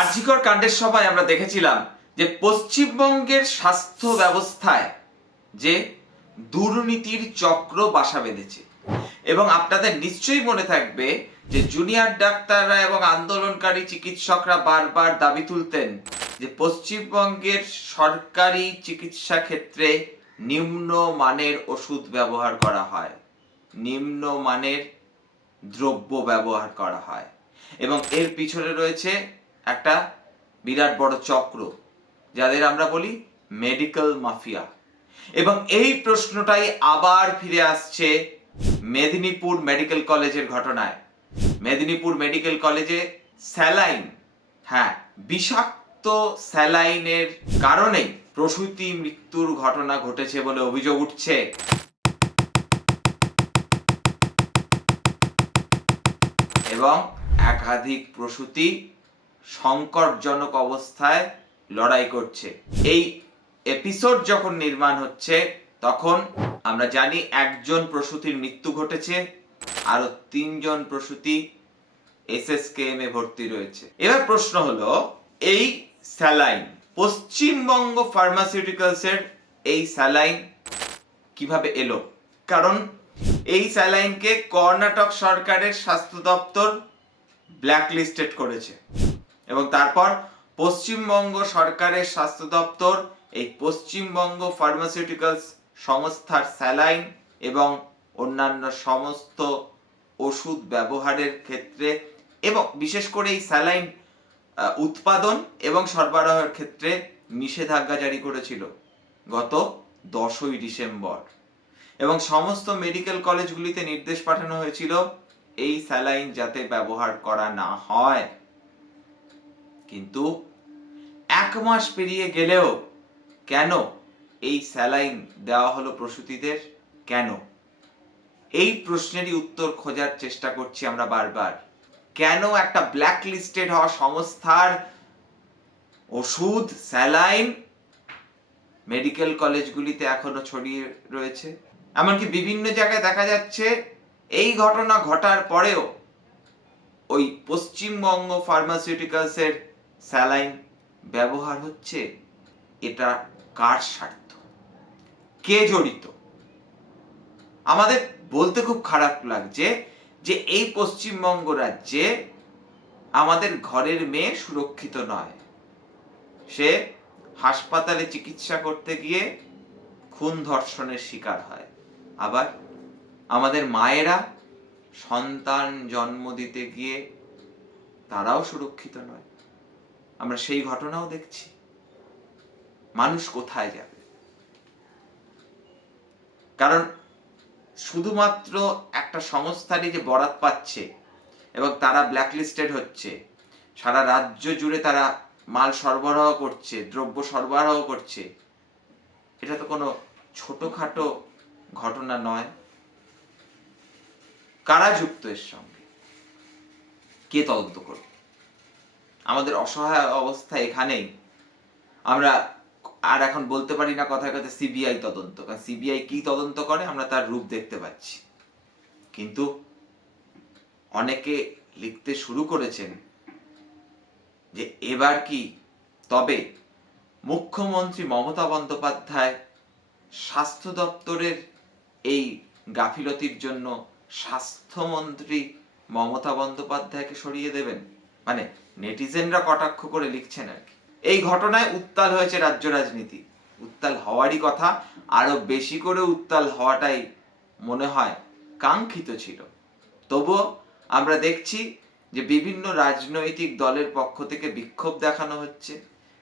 আর্জিকর কাণ্ডের সময় আমরা দেখেছিলাম যে পশ্চিমবঙ্গের স্বাস্থ্য ব্যবস্থায় যে দুর্নীতির চক্র বাসা বেঁধেছে। এবং আপনাদের নিশ্চয়ই মনে থাকবে যে জুনিয়র ডাক্তাররা এবং আন্দোলনকারী চিকিৎসকরা বারবার দাবি তুলতেন যে পশ্চিমবঙ্গের সরকারি চিকিৎসা ক্ষেত্রে নিম্ন মানের ওষুধ ব্যবহার করা হয়। নিম্ন মানের দ্রব্য ব্যবহার করা হয়। এবং এর পিছনে রয়েছে একটা বিরাট বড় চক্র, যাদের আমরা বলি মেডিকেল মাফিয়া এবং এই প্রশ্নটাই আবার ফিরে আসছে মেদিনীপুর মেডিকেল কলেজের ঘটনায়। মেদিনীপুর মেডিকেল কলেজে স্যালাইন হ্যাঁ বিষাক্ত স্যালাইনের কারণেই প্রসূতি মৃত্যুর ঘটনা ঘটেছে বলে অভিযোগ উঠছে। এবং একাধিক প্রসূতি সংকটজনক অবস্থায় লড়াই করছে। এই এপিসোড যখন নির্মাণ হচ্ছে, তখন আমরা জানি একজন প্রসূতির মৃত্যু ঘটেছে আরও তিনজন প্রসূতি এসএসকেএম এ ভর্তি রয়েছে। এবার প্রশ্ন হলো, এই স্যালাইন পশ্চিমবঙ্গ ফার্মাসিউটিক্যালস এর এই স্যালাইন কীভাবে এলো? কারণ এই স্যালাইনকে কর্ণাটক সরকারের স্বাস্থ্য দপ্তর ব্ল্যাকলিস্টেড করেছে। এবং তারপর পশ্চিমবঙ্গ সরকারের স্বাস্থ্য দপ্তর, এই পশ্চিমবঙ্গ ফার্মাসিউটিক্যালস সংস্থার স্যালাইন এবং অন্যান্য সমস্ত ওষুধ ব্যবহারের ক্ষেত্রে এবং বিশেষ করে এই স্যালাইন উৎপাদন এবং সরবরাহের ক্ষেত্রে নিষেধাজ্ঞা জারি করেছিল গত দশই ডিসেম্বর। এবং সমস্ত মেডিকেল কলেজগুলিতে নির্দেশ পাঠানো হয়েছিল এই স্যালাইন যাতে ব্যবহার করা না হয়। কিন্তু এক মাস পেরিয়ে গেলেও কেন এই স্যালাইন দেওয়া হলো প্রসূতিদের? কেন? এই প্রশ্নেরই উত্তর খোঁজার চেষ্টা করছি আমরা বারবার। কেন একটা ব্ল্যাক লিস্টেড হওয়া সংস্থার ওষুধ, স্যালাইন মেডিকেল কলেজগুলিতে এখনও ছড়িয়ে রয়েছে? এমনকি বিভিন্ন জায়গায় দেখা যাচ্ছে এই ঘটনা ঘটার পরেও ওই পশ্চিমবঙ্গ ফার্মাসিউটিক্যালসের স্যালাইন ব্যবহার হচ্ছে, এটা কার স্বার্থ? কে জড়িত? আমাদের বলতে খুব খারাপ লাগছে যে এই পশ্চিমবঙ্গ রাজ্যে আমাদের ঘরের মেয়ে সুরক্ষিত নয়। সে হাসপাতালে চিকিৎসা করতে গিয়ে খুন ধর্ষণের শিকার হয়। আবার আমাদের মায়েরা সন্তান জন্ম দিতে গিয়ে তারাও সুরক্ষিত নয়। আমরা সেই ঘটনাও দেখছি। মানুষ কোথায় যাবে? কারণ শুধুমাত্র একটা সংস্থারই যে বরাত পাচ্ছে এবং তারা ব্ল্যাকলিস্টেড হচ্ছে, সারা রাজ্য জুড়ে তারা মাল সরবরাহ করছে, দ্রব্য সরবরাহ করছে, এটা তো কোনো ছোটখাটো ঘটনা নয়। কারা যুক্ত এর সঙ্গে? কে তদন্ত করবে? আমাদের অসহায় অবস্থা এখানেই। আমরা আর এখন বলতে পারি না কথায় কথা সিবিআই তদন্ত, কারণ সিবিআই কি তদন্ত করে আমরা তার রূপ দেখতে পাচ্ছি। কিন্তু অনেকে লিখতে শুরু করেছেন যে এবার কি তবে মুখ্যমন্ত্রী মমতা বন্দ্যোপাধ্যায় স্বাস্থ্য দপ্তরের এই গাফিলতির জন্য স্বাস্থ্যমন্ত্রী মমতা বন্দ্যোপাধ্যায়কে সরিয়ে দেবেন? মানে নেটিজেনরা কটাক্ষ করে লিখছেন আর কি। এই ঘটনায় উত্তাল হয়েছে রাজ্য রাজনীতি। উত্তাল হওয়ারই কথা, আরও বেশি করে উত্তাল হওয়াটাই মনে হয় কাঙ্ক্ষিত ছিল। তবুও আমরা দেখছি যে বিভিন্ন রাজনৈতিক দলের পক্ষ থেকে বিক্ষোভ দেখানো হচ্ছে।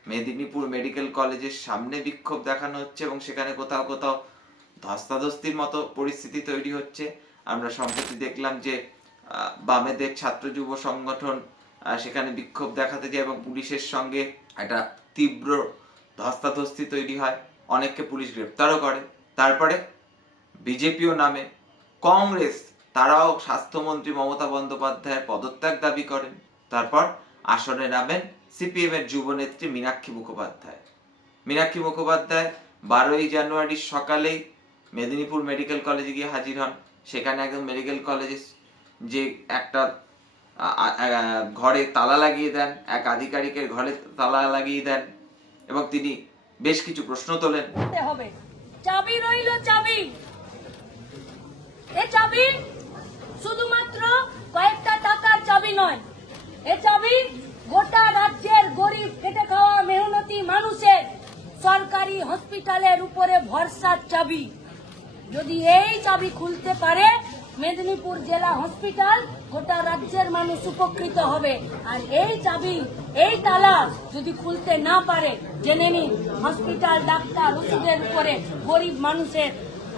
মেদিনীপুর মেডিকেল কলেজের সামনে বিক্ষোভ দেখানো হচ্ছে এবং সেখানে কোথাও কোথাও ধস্তাধস্তির মতো পরিস্থিতি তৈরি হচ্ছে। আমরা সম্প্রতি দেখলাম যে বামেদের ছাত্র যুব সংগঠন সেখানে বিক্ষোভ দেখাতে যায় এবং পুলিশের সঙ্গে একটা তীব্র ধস্তাধস্তি তৈরি হয়। অনেককে পুলিশ গ্রেপ্তারও করে। তারপরে বিজেপিও নামে। কংগ্রেস, তারাও স্বাস্থ্যমন্ত্রী মমতা বন্দ্যোপাধ্যায়ের পদত্যাগ দাবি করেন। তারপর আসনে নামেন সিপিএম এর যুবনেত্রী মীনাক্ষী মুখোপাধ্যায়। মীনাক্ষী মুখোপাধ্যায় বারোই জানুয়ারির সকালেই মেদিনীপুর মেডিকেল কলেজে গিয়ে হাজির হন। সেখানে একদম মেডিকেল কলেজে যে একটা ঘরে তালা লাগিয়ে দেন, এক আধিকারিকের ঘরে তালা লাগিয়ে দেন এবং তিনি বেশ কিছু প্রশ্ন তোলেন। হবে। চাবি রইল চাবি। এ চাবি শুধুমাত্র কয়েকটা টাকার চাবি নয়। এ চাবি গোটা রাজ্যের গরিব, খেটে খাওয়া, মেহনতি মানুষের সরকারি হসপিটালের উপরে ভরসার চাবি। যদি এই চাবি খুলতে পারে মেদিনীপুর জেলা হসপিটাল, গোটা রাজ্যের মানুষ উপকৃত হবে। আর এই চাবি, এই তালা যদি খুলতে না পারে, জেনে নিন, হসপিটাল, ডাক্তার, ওষুধের উপরে গরিব মানুষের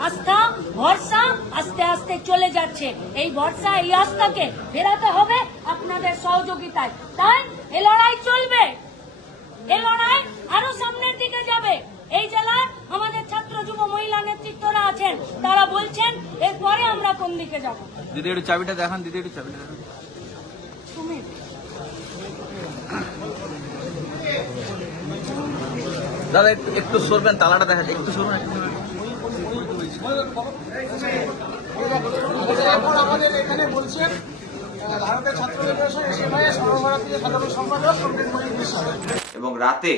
আস্থা, ভরসা আস্তে আস্তে চলে যাচ্ছে। এই ভরসা, এই আস্থাকে ফেরাতে হবে আপনাদের সহযোগিতায়। তাই এ লড়াই চলবে। এ লড়াই আরও সামনের দিকে যাবে। এই জেলার আমাদের ছাত্র যুব মহিলা নেতৃত্বরা আছেন। তারা বলছেন এরপরে আমরা কোন দিকে যাব? দিদি একটু চাবিটা দেখান দিদি একটু চাবিটা দেখান। তুমি দাদা একটু সরবেন তালাটা দেখা একটু সরবেন। আমাদের এখানে বলছেন ভারতের ছাত্র ফেডারেশন এসএফআই সর্বভারতীয় সাধারণ সম্পাদক পণ্ডিত মণি বিশ্বাস। এবং রাতে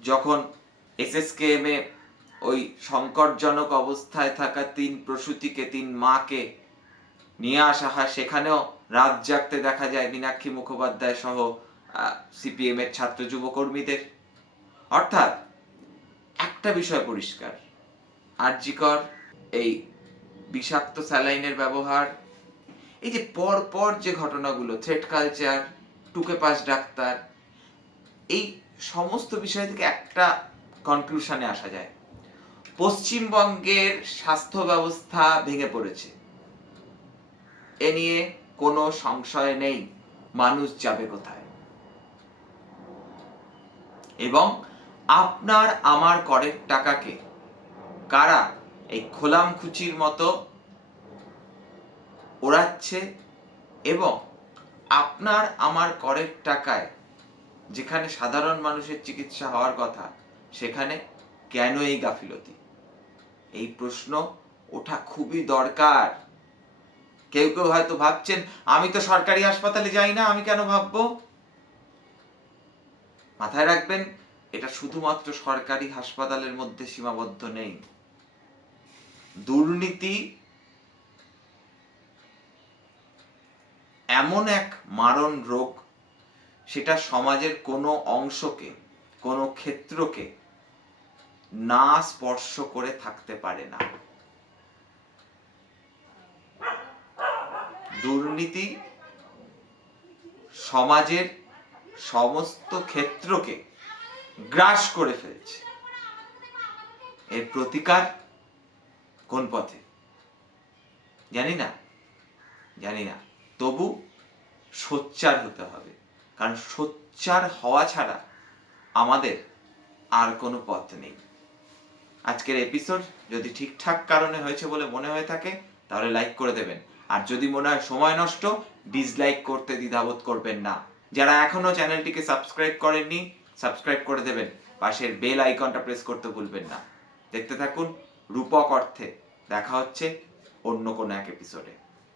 যখন এসএসকেএম এ ওই সংকটজনক অবস্থায় থাকা তিন প্রসূতিকে, তিন মাকে নিয়ে আসা হয়। সেখানেও রাত জাগতে দেখা যায় মীনাক্ষী মুখোপাধ্যায় সহ সিপিএম এর ছাত্র যুব কর্মীদের অর্থাৎ একটা বিষয় পরিষ্কার, আরজিকর এই বিষাক্ত স্যালাইনের ব্যবহার, এই যে পর পর যে ঘটনাগুলো থ্রেড কালচার টুকে পাস ডাক্তার, এই সমস্ত বিষয় থেকে একটা কনক্লুশনে আসা যায়। পশ্চিমবঙ্গের স্বাস্থ্য ব্যবস্থা ভেঙে পড়েছে। এ নিয়ে কোনো সংশয় নেই, মানুষ যাবে কোথায়। এবং আপনার, আমার করের টাকাকে কারা এই খোলাম খুচির মতো ওড়াচ্ছে এবং আপনার, আমার করের টাকায় যেখানে সাধারণ মানুষের চিকিৎসা হওয়ার কথা সেখানে কেন এই গাফিলতি? এই প্রশ্ন ওঠা খুবই দরকার। কেউ কেউ হয়তো ভাবছেন, আমি তো সরকারি হাসপাতালে যাই না, আমি কেন ভাববো? মাথায় রাখবেন, এটা শুধুমাত্র সরকারি হাসপাতালের মধ্যে সীমাবদ্ধ নেই। দুর্নীতি এমন এক মারণ রোগ, সেটা সমাজের কোনো অংশকে, কোনো ক্ষেত্রকে না স্পর্শ করে থাকতে পারে না। দুর্নীতি সমাজের সমস্ত ক্ষেত্রকে গ্রাস করে ফেলছে। এর প্রতিকার কোন পথে? জানি না জানি না। তবু সোচ্চার হতে হবে, কারণ সোচ্চার হওয়া ছাড়া আমাদের আর কোনো পথ নেই। আজকের এপিসোড যদি ঠিকঠাক কারণে হয়েছে বলে মনে হয়ে থাকে, তাহলে লাইক করে দেবেন। আর যদি মনে হয় সময় নষ্ট ডিসলাইক করতে দ্বিধাবোধ করবেন না। যারা এখনও চ্যানেলটিকে সাবস্ক্রাইব করেননি সাবস্ক্রাইব করে দেবেন। পাশের বেল আইকনটা প্রেস করতে ভুলবেন না। দেখতে থাকুন রূপক অর্থে। দেখা হচ্ছে অন্য কোনো এক এপিসোডে